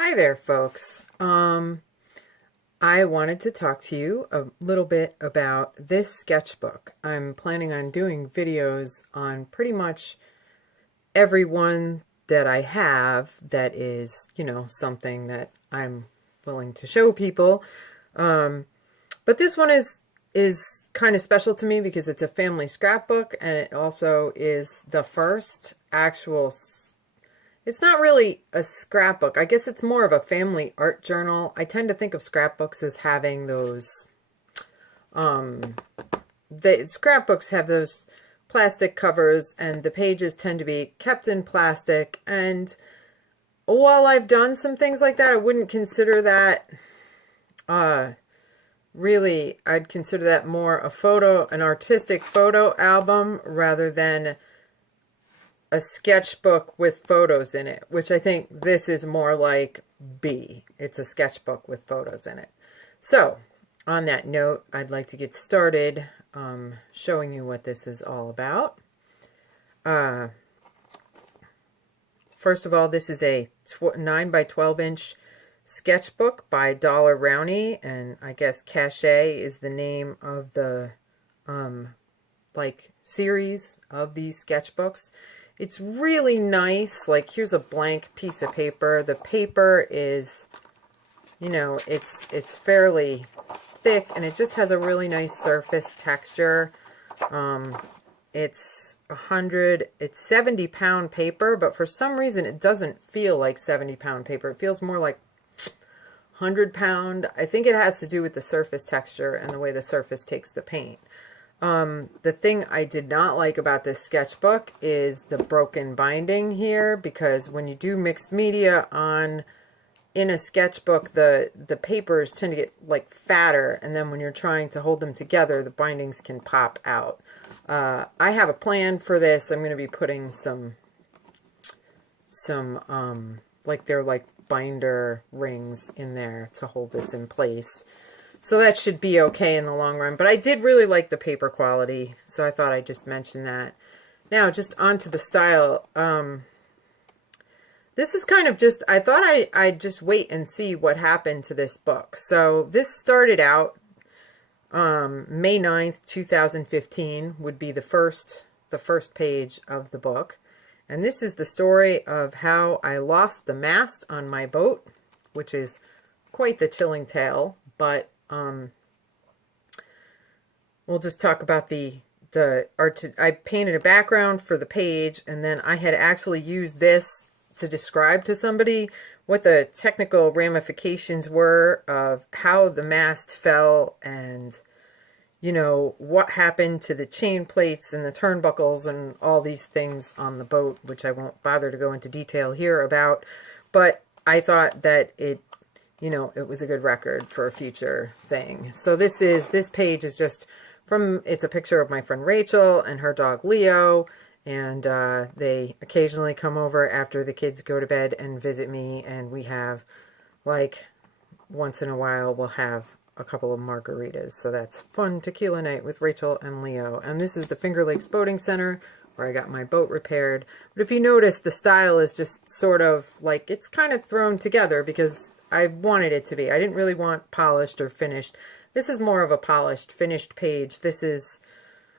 Hi there, folks. I wanted to talk to you a little bit about this sketchbook. I'm planning on doing videos on pretty much every one that I have that is, something that I'm willing to show people. But this one is kind of special to me because it's a family scrapbook, and it also is the first actual. It's not really a scrapbook. I guess it's more of a family art journal. I tend to think of scrapbooks as having those, the scrapbooks have those plastic covers, and the pages tend to be kept in plastic. And while I've done some things like that, I wouldn't consider that, really, I'd consider that more an artistic photo album rather than a sketchbook with photos in it, which I think this is more like B. It's a sketchbook with photos in it. So, on that note, I'd like to get started showing you what this is all about. First of all, this is a 9 by 12 inch sketchbook by Dollar Rowney, and I guess Cachet is the name of the series of these sketchbooks. It's really nice. Like, here's a blank piece of paper. The paper is, it's fairly thick, and it just has a really nice surface texture. It's 70-pound paper, but for some reason it doesn't feel like 70-pound paper. It feels more like 100-pound. I think it has to do with the surface texture and the way the surface takes the paint. The thing I did not like about this sketchbook is the broken binding here, because when you do mixed media in a sketchbook, the papers tend to get like fatter, and then when you're trying to hold them together, the bindings can pop out. I have a plan for this. I'm going to be putting some they're like binder rings in there to hold this in place. So that should be okay in the long run. But I did really like the paper quality, so I thought I'd just mention that. Now, just onto the style. This is kind of just, I thought I'd just wait and see what happened to this book. So this started out May 9th, 2015 would be the first page of the book. And this is the story of how I lost the mast on my boat, which is quite the chilling tale, but we'll just talk about the art. I painted a background for the page, and then I had actually used this to describe to somebody what the technical ramifications were of how the mast fell, and what happened to the chain plates and the turnbuckles and all these things on the boat, which I won't bother to go into detail here about. But I thought that it was a good record for a future thing. So this page is just it's a picture of my friend Rachel and her dog Leo, and they occasionally come over after the kids go to bed and visit me, and we have, like, once in a while we'll have a couple of margaritas. So that's fun tequila night with Rachel and Leo. And this is the Finger Lakes Boating Center, where I got my boat repaired. But if you notice, the style is just sort of like, it's kind of thrown together because I wanted it to be. I didn't really want polished or finished. This is more of a polished, finished page. This is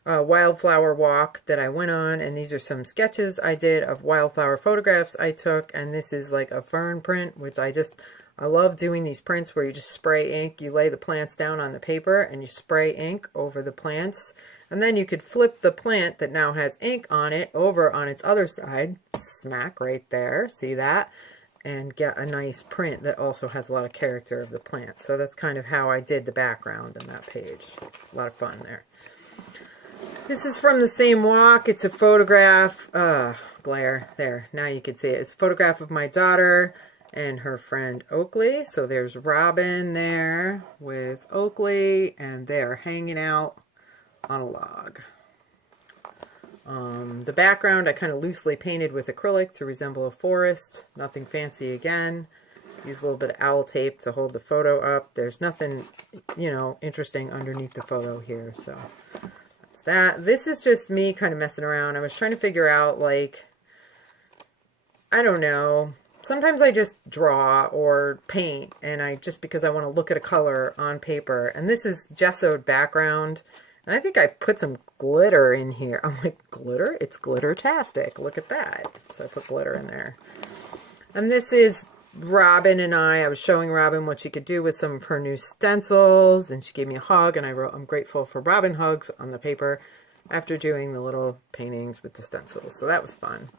a wildflower walk that I went on, and these are some sketches I did of wildflower photographs I took, and this is like a fern print, which I love doing these prints where you just spray ink. You lay the plants down on the paper, and you spray ink over the plants, and then you could flip the plant that now has ink on it over on its other side, smack right there, see that? And get a nice print that also has a lot of character of the plant. So that's kind of how I did the background in that page. A lot of fun there. This is from the same walk. It's a photograph. Glare. There. Now you can see it. It's a photograph of my daughter and her friend Oakley. So there's Robin there with Oakley, and they're hanging out on a log. The background I kind of loosely painted with acrylic to resemble a forest. Nothing fancy again. Use a little bit of owl tape to hold the photo up. There's nothing, interesting underneath the photo here. So that's that. This is just me kind of messing around. I was trying to figure out, like, I don't know, sometimes I just draw or paint, and just because I want to look at a color on paper. And this is gessoed background. And I think I put some glitter in here. I'm like, glitter? It's glitter-tastic. Look at that. So I put glitter in there. And this is Robin and I was showing Robin what she could do with some of her new stencils, and she gave me a hug, and I wrote, "I'm grateful for Robin hugs" on the paper after doing the little paintings with the stencils. So that was fun.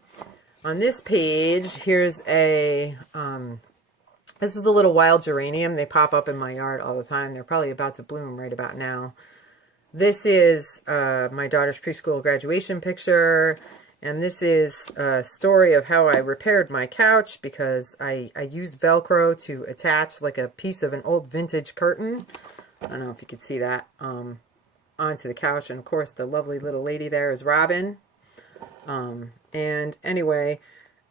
On this page, here's this is a little wild geranium. They pop up in my yard all the time. They're probably about to bloom right about now. This is my daughter's preschool graduation picture. And this is a story of how I repaired my couch because I used Velcro to attach like a piece of an old vintage curtain. I don't know if you could see that onto the couch. And of course, the lovely little lady there is Robin. And anyway,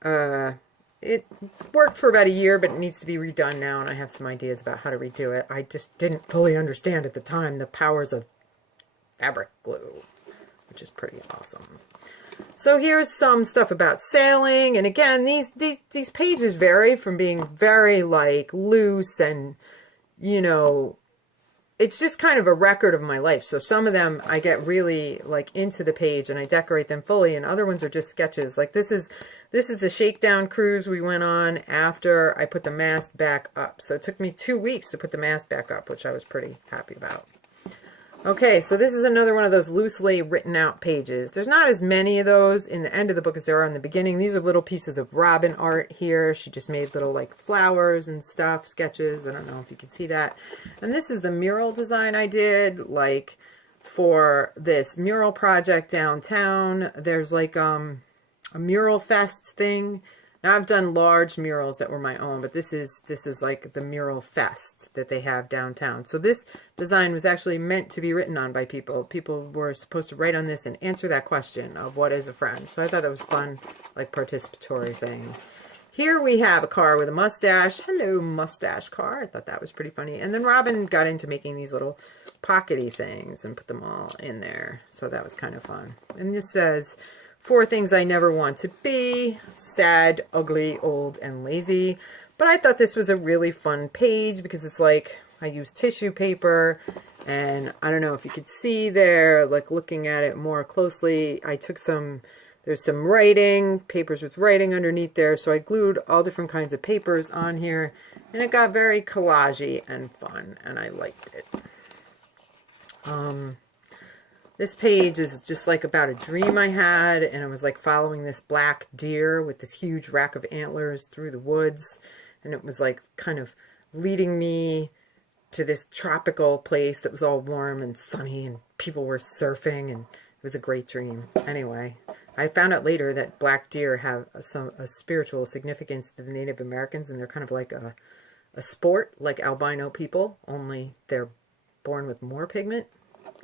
it worked for about a year, but it needs to be redone now. And I have some ideas about how to redo it. I just didn't fully understand at the time the powers of fabric glue, which is pretty awesome. So here's some stuff about sailing, and again, these pages vary from being very like loose and, you know, it's just kind of a record of my life. So some of them I get really like into the page and I decorate them fully, and other ones are just sketches. Like this is the shakedown cruise we went on after I put the mast back up. So it took me 2 weeks to put the mast back up, which I was pretty happy about. Okay, so this is another one of those loosely written out pages. There's not as many of those in the end of the book as there are in the beginning. These are little pieces of Robin art here. She just made little like flowers and stuff, sketches. I don't know if you can see that. And this is the mural design I did like for this mural project downtown. There's like a mural fest thing. Now I've done large murals that were my own, but this is like the mural fest that they have downtown. So this design was actually meant to be written on by people. People were supposed to write on this and answer that question of what is a friend. So I thought that was fun, like participatory thing. Here we have a car with a mustache. Hello, mustache car. I thought that was pretty funny. And then Robin got into making these little pockety things and put them all in there. So that was kind of fun. And this says, 4 things I never want to be: sad, ugly, old, and lazy. But I thought this was a really fun page because it's like I used tissue paper, and I don't know if you could see there, like looking at it more closely, I took there's some writing, papers with writing underneath there, so I glued all different kinds of papers on here, and it got very collagey and fun, and I liked it. This page is just like about a dream I had, and I was like following this black deer with this huge rack of antlers through the woods, and it was like kind of leading me to this tropical place that was all warm and sunny, and people were surfing, and it was a great dream. Anyway, I found out later that black deer have a spiritual significance to the Native Americans, and they're kind of like a sport, like albino people, only they're born with more pigment.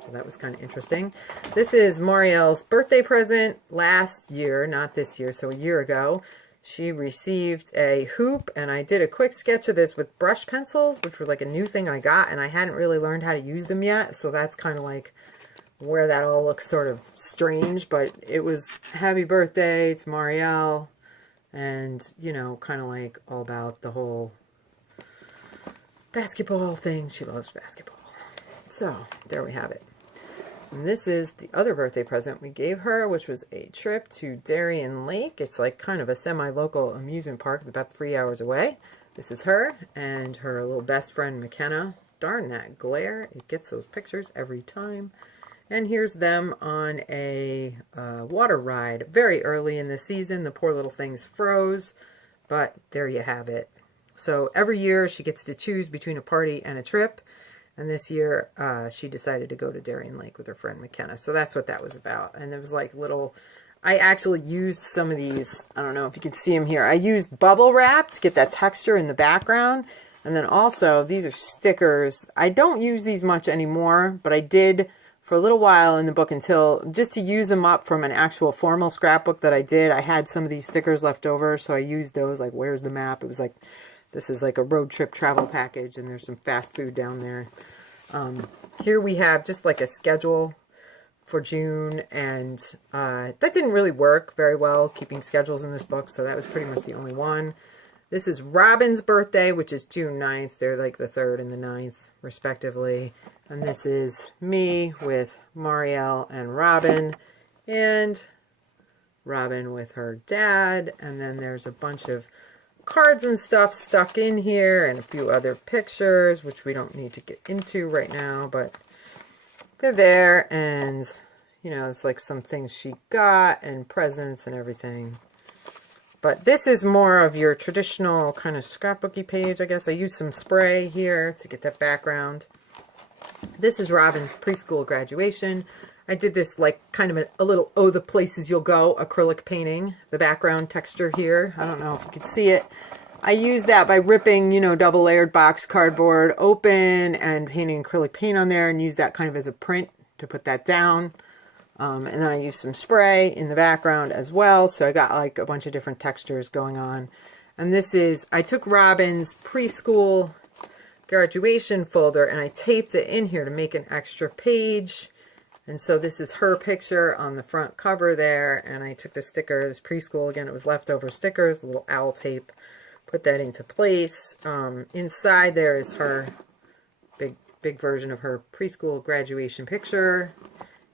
So that was kind of interesting. This is Marielle's birthday present last year, not this year, so a year ago. She received a hoop, and I did a quick sketch of this with brush pencils, which was like a new thing I got, and I hadn't really learned how to use them yet, so that's kind of like where that all looks sort of strange, but it was happy birthday to Marielle, and, you know, kind of like all about the whole basketball thing. She loves basketball. So, there we have it. And this is the other birthday present we gave her, which was a trip to Darien Lake. It's like kind of a semi-local amusement park. It's about 3 hours away. This is her and her little best friend, McKenna. Darn that glare. It gets those pictures every time. And here's them on a water ride. Very early in the season. The poor little things froze. But there you have it. So every year she gets to choose between a party and a trip. And this year, she decided to go to Darien Lake with her friend McKenna. So that's what that was about. And there was like little, I actually used some of these, I don't know if you can see them here. I used bubble wrap to get that texture in the background. And then also, these are stickers. I don't use these much anymore, but I did for a little while in the book until, just to use them up from an actual formal scrapbook that I did. I had some of these stickers left over, so I used those, like, where's the map? It was like, this is like a road trip travel package, and there's some fast food down there. Here we have just like a schedule for June, and that didn't really work very well, keeping schedules in this book, so that was pretty much the only one. This is Robin's birthday, which is June 9th. They're like the 3rd and the 9th, respectively. And this is me with Marielle and Robin. And Robin with her dad. And then there's a bunch of cards and stuff stuck in here. And a few other pictures, which we don't need to get into right now. But they're there. And, you know, it's like some things she got and presents and everything. But this is more of your traditional kind of scrapbooky page, I guess. I used some spray here to get that background. This is Robin's preschool graduation. I did this like kind of a little "Oh, the places you'll go" acrylic painting. The background texture here, I don't know if you could see it. I used that by ripping, you know, double layered box cardboard open and painting acrylic paint on there, and used that kind of as a print to put that down. And then I used some spray in the background as well. So I got like a bunch of different textures going on. And this is, I took Robin's preschool graduation folder and I taped it in here to make an extra page. And so this is her picture on the front cover there. And I took the sticker, this preschool, again, it was leftover stickers, the little owl tape, put that into place. Inside there is her big version of her preschool graduation picture.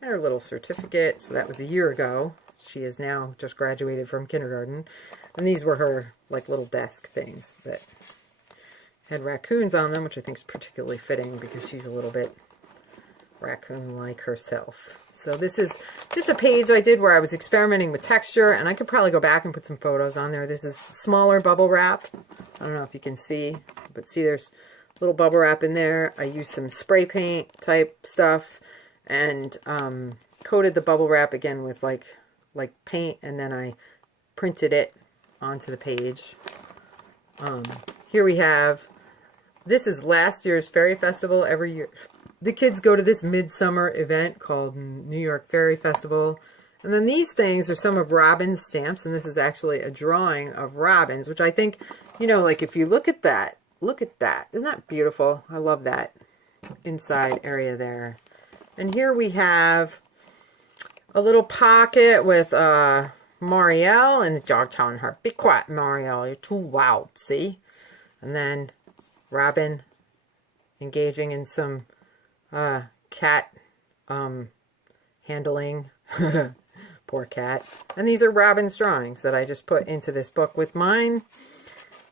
And her little certificate. So that was a year ago. She is now just graduated from kindergarten. And these were her like little desk things that had raccoons on them, which I think is particularly fitting because she's a little bit raccoon-like herself. So this is just a page I did where I was experimenting with texture, and I could probably go back and put some photos on there. This is smaller bubble wrap. I don't know if you can see, but see there's little bubble wrap in there. I used some spray paint type stuff and coated the bubble wrap again with like paint, and then I printed it onto the page. Here we have, this is last year's Fairy Festival. Every year the kids go to this midsummer event called New York Fairy Festival. And then these things are some of Robin's stamps, and this is actually a drawing of Robin's, which I think, you know, like if you look at that, isn't that beautiful? I love that inside area there. And here we have a little pocket with Marielle and the dog telling her, "Be quiet, Marielle, you're too loud," see? And then Robin engaging in some cat handling. Poor cat. And these are Robin's drawings that I just put into this book with mine.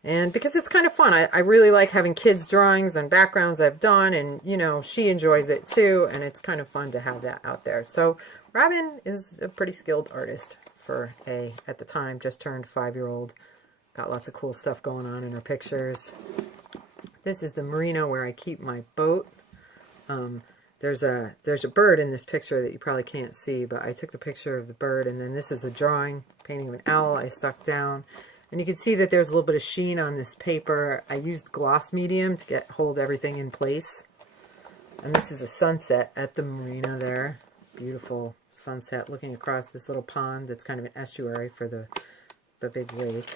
And because it's kind of fun, I really like having kids' drawings and backgrounds I've done, and, you know, she enjoys it too, and it's kind of fun to have that out there. So Robin is a pretty skilled artist for at the time, just turned 5-year-old. Got lots of cool stuff going on in her pictures. This is the marina where I keep my boat. There's a bird in this picture that you probably can't see, but I took the picture of the bird, and then this is a drawing, painting of an owl I stuck down. And you can see that there's a little bit of sheen on this paper. I used gloss medium to hold everything in place. And this is a sunset at the marina there. Beautiful sunset looking across this little pond that's kind of an estuary for the big lake.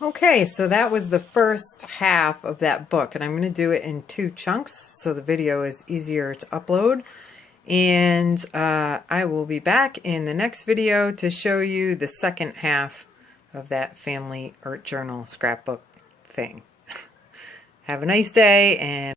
Okay, so that was the first half of that book, and I'm going to do it in 2 chunks so the video is easier to upload. And I will be back in the next video to show you the second half of that family art journal scrapbook thing. Have a nice day, and